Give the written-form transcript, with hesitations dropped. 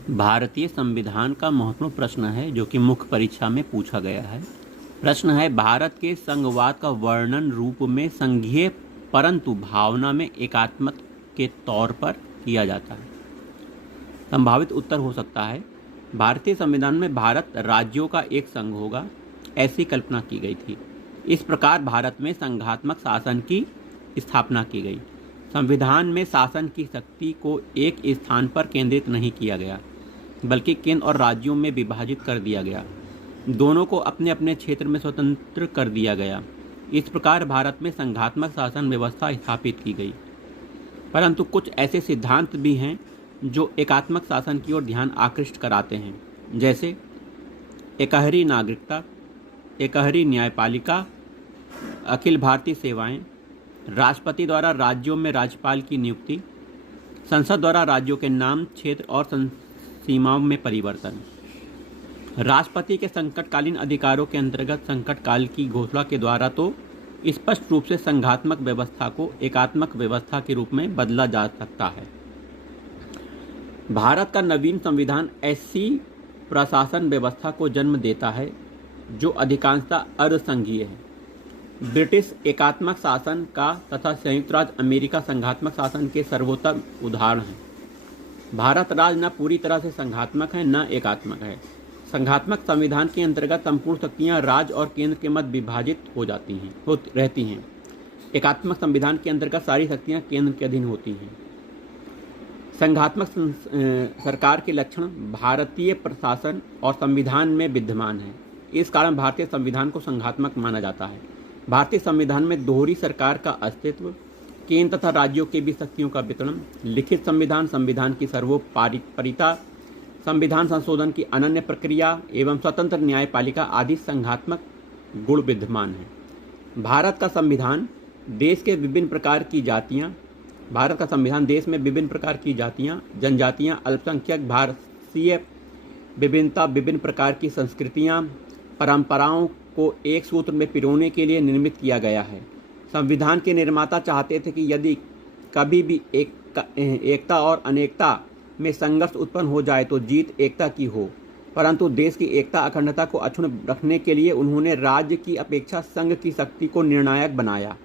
भारतीय संविधान का महत्वपूर्ण प्रश्न है जो कि मुख्य परीक्षा में पूछा गया है। प्रश्न है, भारत के संघवाद का वर्णन रूप में संघीय परंतु भावना में एकात्मक के तौर पर किया जाता है। संभावित उत्तर हो सकता है, भारतीय संविधान में भारत राज्यों का एक संघ होगा, ऐसी कल्पना की गई थी। इस प्रकार भारत में संघात्मक शासन की स्थापना की गई। संविधान में शासन की शक्ति को एक स्थान पर केंद्रित नहीं किया गया, बल्कि केंद्र और राज्यों में विभाजित कर दिया गया। दोनों को अपने अपने क्षेत्र में स्वतंत्र कर दिया गया। इस प्रकार भारत में संघात्मक शासन व्यवस्था स्थापित की गई। परंतु कुछ ऐसे सिद्धांत भी हैं जो एकात्मक शासन की ओर ध्यान आकृष्ट कराते हैं, जैसे एकहरी नागरिकता, एकहरी न्यायपालिका, अखिल भारतीय सेवाएं, राष्ट्रपति द्वारा राज्यों में राज्यपाल की नियुक्ति, संसद द्वारा राज्यों के नाम, क्षेत्र और सीमाओं में परिवर्तन। राष्ट्रपति के संकटकालीन अधिकारों के अंतर्गत संकट काल की घोषणा के द्वारा तो स्पष्ट रूप से संघात्मक व्यवस्था को एकात्मक व्यवस्था के रूप में बदला जा सकता है। भारत का नवीन संविधान ऐसी प्रशासन व्यवस्था को जन्म देता है जो अधिकांशतः अर्धसंघीय है। ब्रिटिश एकात्मक शासन का तथा संयुक्त राज्य अमेरिका संघात्मक शासन के सर्वोत्तम उदाहरण हैं। भारत राज्य न पूरी तरह से संघात्मक है न एकात्मक है। संघात्मक संविधान के अंतर्गत संपूर्ण शक्तियां राज्य और केंद्र के मध्य विभाजित रहती हैं। एकात्मक संविधान के अंतर्गत सारी शक्तियां केंद्र के अधीन होती हैं। संघात्मक सरकार के लक्षण भारतीय प्रशासन और संविधान में विद्यमान है। इस कारण भारतीय संविधान को संघात्मक माना जाता है। भारतीय संविधान में दोहरी सरकार का अस्तित्व, केंद्र तथा राज्यों के बीच शक्तियों का वितरण, लिखित संविधान, संविधान की सर्वोपरिता, संविधान संशोधन की अनन्य प्रक्रिया एवं स्वतंत्र न्यायपालिका आदि संघात्मक गुण विद्यमान है। भारत का संविधान देश में विभिन्न प्रकार की जातियां, जनजातियां, अल्पसंख्यक भारतीय विभिन्नता, विभिन्न प्रकार की संस्कृतियां, परंपराओं को एक सूत्र में पिरोने के लिए निर्मित किया गया है। संविधान के निर्माता चाहते थे कि यदि कभी भी एकता और अनेकता में संघर्ष उत्पन्न हो जाए तो जीत एकता की हो। परंतु देश की एकता अखंडता को अक्षुण्ण रखने के लिए उन्होंने राज्य की अपेक्षा संघ की शक्ति को निर्णायक बनाया।